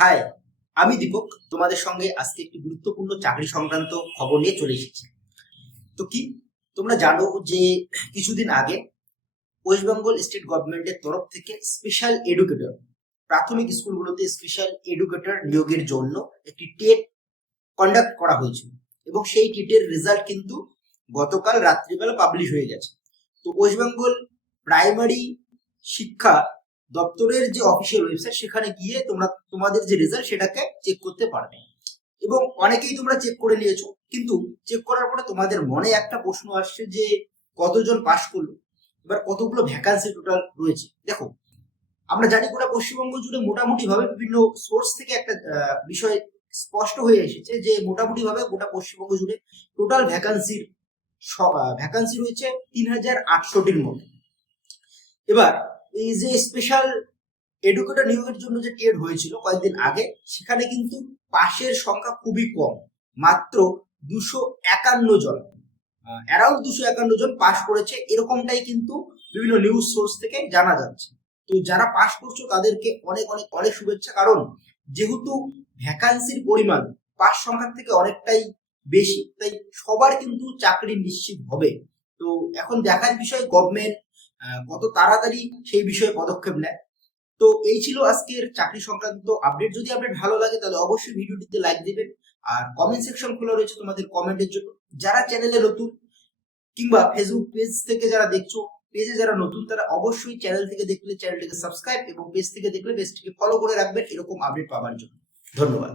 High, আমি দীপক তোমাদের সঙ্গে আজকে একটি গুরুত্বপূর্ণ চাকরি সংক্রান্ত খবর নিয়ে চলে এসেছি। তো কি তোমরা জানো যে কিছুদিন আগে ওয়েস্ট বেঙ্গল স্টেট গভর্নমেন্টের তরফ থেকে স্পেশাল এডুকেটর প্রাথমিক স্কুলগুলোতে স্পেশাল এডুকেটর নিয়োগের জন্য একটি টেট কন্ডাক্ট করা হয়েছিল এবং সেই টেটের রেজাল্ট কিন্তু গতকাল রাত্রিবেলা পাবলিশ হয়ে গেছে। তো ওয়েস্ট বেঙ্গল প্রাইমারি শিক্ষা দপ্তরের যে অফিসিয়াল ওয়েবসাইট সেখানে গিয়ে তোমরা তোমাদের যে রেজাল্ট সেটাকে চেক করতে পারবে এবং অনেকেই তোমরা চেক করে নিয়েছো, কিন্তু চেক করার পরে তোমাদের মনে একটা প্রশ্ন আসছে যে কতজন পাশ করলো, এবার কতগুলো ভ্যাকান্সি টোটাল রয়েছে। দেখো, আমরা জানি গোটা পশ্চিমবঙ্গ জুড়ে মোটামুটি ভাবে বিভিন্ন সোর্স থেকে একটা বিষয় স্পষ্ট হয়ে এসেছে যে মোটামুটি ভাবে গোটা পশ্চিমবঙ্গ জুড়ে টোটাল ভ্যাকান্সি রয়েছে ৩,৮০০টির মতো। এবার এই যে স্পেশাল এডুকেটর নিয়োগের জন্য যে টেট হয়েছিল কয়েকদিন আগে, সেখানে কিন্তু পাশের সংখ্যা খুবই কম, মাত্র 251 জন, অ্যারাউন্ড 251 জন পাশ করেছে, এরকমটাই কিন্তু বিভিন্ন নিউজ সোর্স থেকে জানা যাচ্ছে। তো যারা পাশ করছো তাদেরকে অনেক অনেক অনেক শুভেচ্ছা, কারণ যেহেতু ভ্যাকান্সির পরিমাণ পাশ সংখ্যার থেকে অনেকটাই বেশি, তাই সবার কিন্তু চাকরি নিশ্চিত হবে। তো এখন দেখার বিষয় গভর্নমেন্ট কত তাড়াতাড়ি সেই বিষয়ে পদক্ষেপ নেয়। তো এই ছিল আজকের চাকরি সংক্রান্ত আপডেট। যদি আপডেট ভালো লাগে তাহলে অবশ্যই ভিডিওটিতে লাইক দিবেন, আর কমেন্ট সেকশন খোলা রয়েছে তোমাদের কমেন্টের জন্য। যারা চ্যানেলে নতুন কিংবা ফেসবুক পেজ থেকে যারা দেখছো, পেজে যারা নতুন তারা অবশ্যই চ্যানেল থেকে দেখলে চ্যানেলটিকে সাবস্ক্রাইব এবং পেজ থেকে দেখলে পেজটিকে ফলো করে রাখবেন এরকম আপডেট পাওয়ার জন্য। ধন্যবাদ।